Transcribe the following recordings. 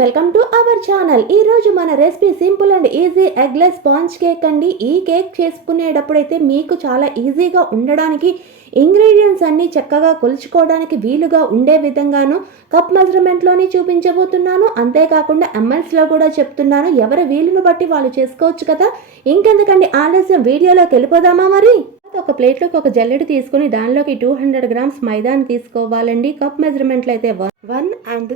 Welcome to our channel. ఈ రోజు మన recipe simple and easy eggless sponge cake అండి. ఈ కేక్ చేసుకునేటప్పుడైతే మీకు చాలా ఈజీగా ఉండడానికి ఇంగ్రీడియంట్స్ అన్నీ చక్కగా కొలుచుకోవడానికి వీలుగా ఉండే విధంగాను కప్ మెజర్మెంట్లోనే చూపించబోతున్నాను. అంతేకాకుండా ఎంఎల్స్లో కూడా చెప్తున్నాను. ఎవరి వీలును బట్టి వాళ్ళు చేసుకోవచ్చు కదా. ఇంకెందుకండి ఆలస్యం, వీడియోలోకి వెళ్ళిపోదామా మరి. ఒక ప్లేట్లోకి ఒక జల్లెడ తీసుకొని దానిలోకి 200 గ్రామ్స్ మైదాని తీసుకోవాలండి. కప్ మెజర్మెంట్లో అయితే 1 and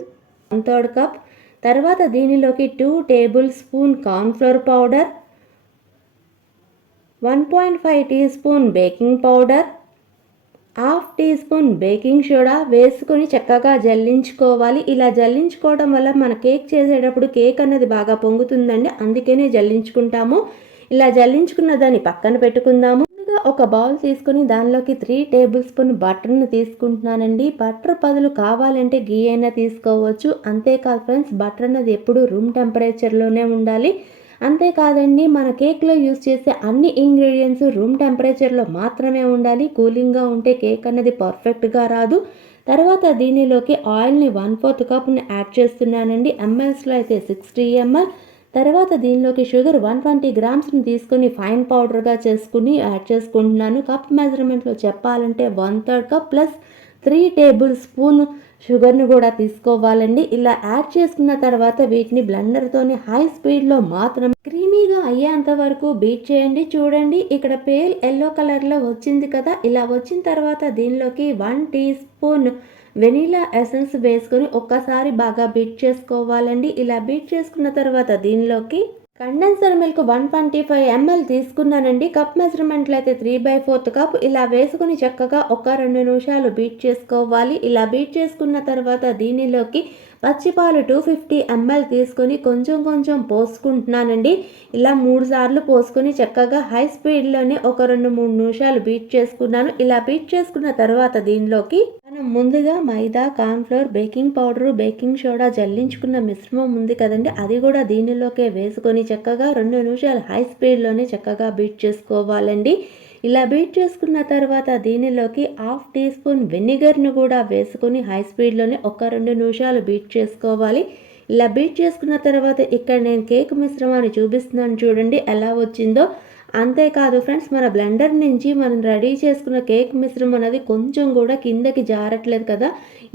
1/3 కప్. తర్వాత దీనిలోకి 2 tablespoon cornflour powder, 1.5 teaspoon baking powder, half teaspoon baking soda వేసుకొని చక్కగా జల్లించుకోవాలి. ఇలా జల్లించుకోవడం వల్ల మన కేక్ చేసేటప్పుడు కేక్ అన్నది బాగా పొంగుతుందండి, అందుకనే జల్లించుకుంటాము. ఇలా జల్లించుకున్న దాన్ని పక్కన పెట్టుకుందాము. ఒక బౌల్ తీసుకొని దానిలోకి 3 టేబుల్ స్పూన్ బటర్ని తీసుకుంటున్నానండి. బటర్ బదులు కావాలంటే గీ అయినా తీసుకోవచ్చు. అంతేకాదు ఫ్రెండ్స్, బటర్ అన్నది ఎప్పుడు రూమ్ టెంపరేచర్లోనే ఉండాలి. అంతేకాదండి, మన కేక్లో యూజ్ చేసే అన్ని ఇంగ్రీడియంట్స్ రూమ్ టెంపరేచర్లో మాత్రమే ఉండాలి. కూలింగ్గా ఉంటే కేక్ అన్నది పర్ఫెక్ట్గా రాదు. తర్వాత దీనిలోకి ఆయిల్ని 1/4 కప్ని యాడ్ చేస్తున్నానండి. ఎంఎల్స్లో అయితే 60 ml. తర్వాత దీనిలోకి షుగర్ 120 గ్రామ్స్ని తీసుకొని ఫైన్ పౌడర్గా చేసుకుని యాడ్ చేసుకుంటున్నాను. కప్ మెజర్మెంట్లో చెప్పాలంటే 1/3 కప్ ప్లస్ 3 టేబుల్ స్పూన్ షుగర్ని కూడా తీసుకోవాలండి. ఇలా యాడ్ చేసుకున్న తర్వాత వీటిని బ్లెండర్తోని హై స్పీడ్లో మాత్రం క్రీమీగా అయ్యేంత వరకు బీట్ చేయండి. చూడండి, ఇక్కడ పేల్ ఎల్లో కలర్లో వచ్చింది కదా. ఇలా వచ్చిన తర్వాత దీనిలోకి 1 టీ స్పూన్ వెనీలా ఎసెన్స్ వేసుకొని ఒక్కసారి బాగా బీట్ చేసుకోవాలండి. ఇలా బీట్ చేసుకున్న తర్వాత దీనిలోకి కండెన్సర్ మిల్క్ 125 ml తీసుకున్నానండి. కప్ మెజర్మెంట్లో అయితే 3/4 కప్. ఇలా వేసుకుని చక్కగా 1-2 నిమిషాలు బీట్ చేసుకోవాలి. ఇలా బీట్ చేసుకున్న తర్వాత దీనిలోకి పచ్చిపాలు 250 ml తీసుకొని కొంచెం కొంచెం పోసుకుంటున్నానండి. ఇలా 3 సార్లు పోసుకొని చక్కగా హై స్పీడ్లోనే 1-2-3 నిమిషాలు బీట్ చేసుకున్నాను. ఇలా బీట్ చేసుకున్న తర్వాత దీనిలోకి మనం ముందుగా maida, cornflour, baking powder, baking soda జల్లించుకున్న మిశ్రమం ఉంది కదండి, అది కూడా దీనిలోకే వేసుకొని చక్కగా 2 నిమిషాలు హై స్పీడ్లోనే చక్కగా బీట్ చేసుకోవాలండి. ఇలా బీట్ చేసుకున్న తర్వాత దీనిలోకి హాఫ్ టీ స్పూన్ వెనిగర్ను కూడా వేసుకొని హై స్పీడ్లోనే 1-2 నిమిషాలు బీట్ చేసుకోవాలి. ఇలా బీట్ చేసుకున్న తర్వాత ఇక్కడ నేను కేక్ మిశ్రమాన్ని చూపిస్తున్నాను, చూడండి ఎలా వచ్చిందో. అంతేకాదు ఫ్రెండ్స్, మన బ్లెండర్ నుంచి మనం రెడీ చేసుకున్న కేక్ మిశ్రమం అనేది కొంచెం కూడా కిందకి జారట్లేదు కదా.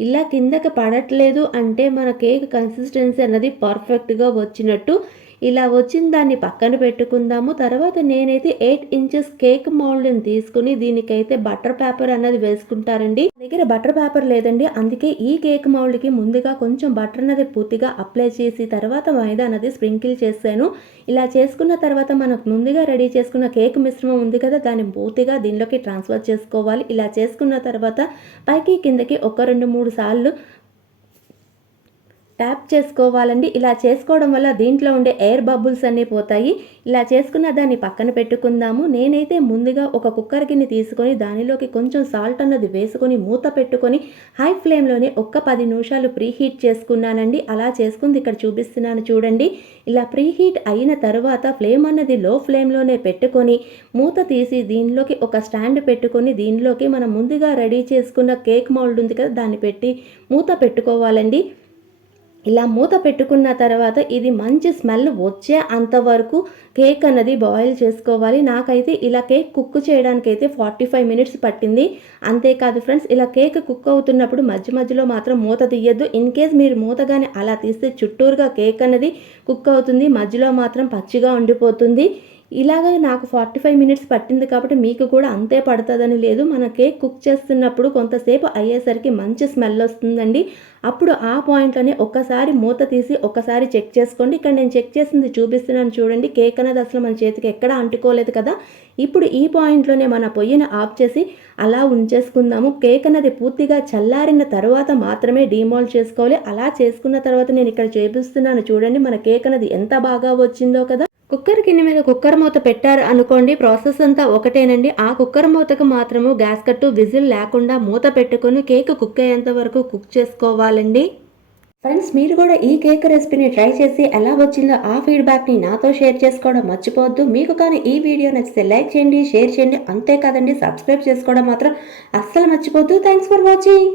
ఇలా కిందకి పడట్లేదు అంటే మన కేక్ కన్సిస్టెన్సీ అన్నది పర్ఫెక్ట్గా వచ్చినట్టు. ఇలా వచ్చిన దాన్ని పక్కన పెట్టుకుందాము. తర్వాత నేనైతే 8 ఇంచెస్ కేక్ మౌల్డ్ని తీసుకుని దీనికైతే బటర్ పేపర్ అన్నది వేసుకుంటారండి. దగ్గర బటర్ పేపర్ లేదండి, అందుకే ఈ కేక్ మౌల్డ్కి ముందుగా కొంచెం బటర్ అన్నది పూర్తిగా అప్లై చేసి తర్వాత మైదా అన్నది స్ప్రింకిల్ చేశాను. ఇలా చేసుకున్న తర్వాత మనకు ముందుగా రెడీ చేసుకున్న కేక్ మిశ్రమం ఉంది కదా, దాన్ని పూర్తిగా దీనిలోకి ట్రాన్స్ఫర్ చేసుకోవాలి. ఇలా చేసుకున్న తర్వాత పైకి కిందకి 1-2-3 సార్లు ట్యాప్ చేసుకోవాలండి. ఇలా చేసుకోవడం వల్ల దీంట్లో ఉండే ఎయిర్ బబుల్స్ అన్నీ పోతాయి. ఇలా చేసుకున్న దాన్ని పక్కన పెట్టుకుందాము. నేనైతే ముందుగా ఒక కుక్కర్ గిన్నె తీసుకొని దానిలోకి కొంచెం సాల్ట్ అన్నది వేసుకొని మూత పెట్టుకొని హై ఫ్లేమ్లోనే 10 నిమిషాలు ప్రీహీట్ చేసుకున్నానండి. అలా చేసుకుంది ఇక్కడ చూపిస్తున్నాను చూడండి. ఇలా ప్రీహీట్ అయిన తర్వాత ఫ్లేమ్ అన్నది లో ఫ్లేమ్లోనే పెట్టుకొని మూత తీసి దీనిలోకి ఒక స్టాండ్ పెట్టుకొని దీనిలోకి మనం ముందుగా రెడీ చేసుకున్న కేక్ మౌల్డ్ ఉంది కదా, దాన్ని పెట్టి మూత పెట్టుకోవాలండి. ఇలా మూత పెట్టుకున్న తర్వాత ఇది మంచి స్మెల్ వచ్చే అంతవరకు కేక్ అన్నది బాయిల్ చేసుకోవాలి. నాకైతే ఇలా కేక్ కుక్ చేయడానికి అయితే 45 మినిట్స్ పట్టింది. అంతేకాదు ఫ్రెండ్స్, ఇలా కేక్ కుక్ అవుతున్నప్పుడు మధ్య మధ్యలో మాత్రం మూత తీయద్దు. ఇన్ కేస్ మీరు మూతగానే అలా తీస్తే చుట్టూరుగా కేక్ అన్నది కుక్ అవుతుంది, మధ్యలో మాత్రం పచ్చిగా ఉండిపోతుంది. ఇలాగ నాకు 45 మినిట్స్ పట్టింది కాబట్టి మీకు కూడా అంతే పడుతుందని లేదు. మన కేక్ కుక్ చేస్తున్నప్పుడు కొంతసేపు అయ్యేసరికి మంచి స్మెల్ వస్తుందండి. అప్పుడు ఆ పాయింట్లోనే ఒక్కసారి మూత తీసి ఒకసారి చెక్ చేసుకోండి. ఇక్కడ నేను చెక్ చేసింది చూపిస్తున్నాను చూడండి. కేక్ అనేది అసలు మన చేతికి ఎక్కడ అంటుకోలేదు కదా. ఇప్పుడు ఈ పాయింట్లోనే మన పొయ్యిని ఆఫ్ చేసి అలా ఉంచేసుకుందాము. కేక్ అనేది పూర్తిగా చల్లారిన తర్వాత మాత్రమే డీమోల్డ్ చేసుకోవాలి. అలా చేసుకున్న తర్వాత నేను ఇక్కడ చూపిస్తున్నాను చూడండి, మన కేక్ అనేది ఎంత బాగా వచ్చిందో కదా. కుక్కర్ గిన్నె మీద కుక్కర్ మూత పెట్టారు అనుకోండి, ప్రాసెస్ అంతా ఒకటేనండి. ఆ కుక్కర్ మూతకు మాత్రము గ్యాస్ కట్టు విజిల్ లేకుండా మూత పెట్టుకొని కేక్ కుక్ అయ్యేంత వరకు కుక్ చేసుకోవాలండి. ఫ్రెండ్స్, మీరు కూడా ఈ కేక్ రెసిపీని ట్రై చేసి ఎలా వచ్చిందో ఆ ఫీడ్బ్యాక్ని నాతో షేర్ చేసుకోవడం మర్చిపోవద్దు. మీకు కానీ ఈ వీడియో నచ్చితే లైక్ చేయండి, షేర్ చేయండి. అంతేకాదండి, సబ్స్క్రైబ్ చేసుకోవడం మాత్రం అస్సలు మర్చిపోవద్దు. Thanks for watching.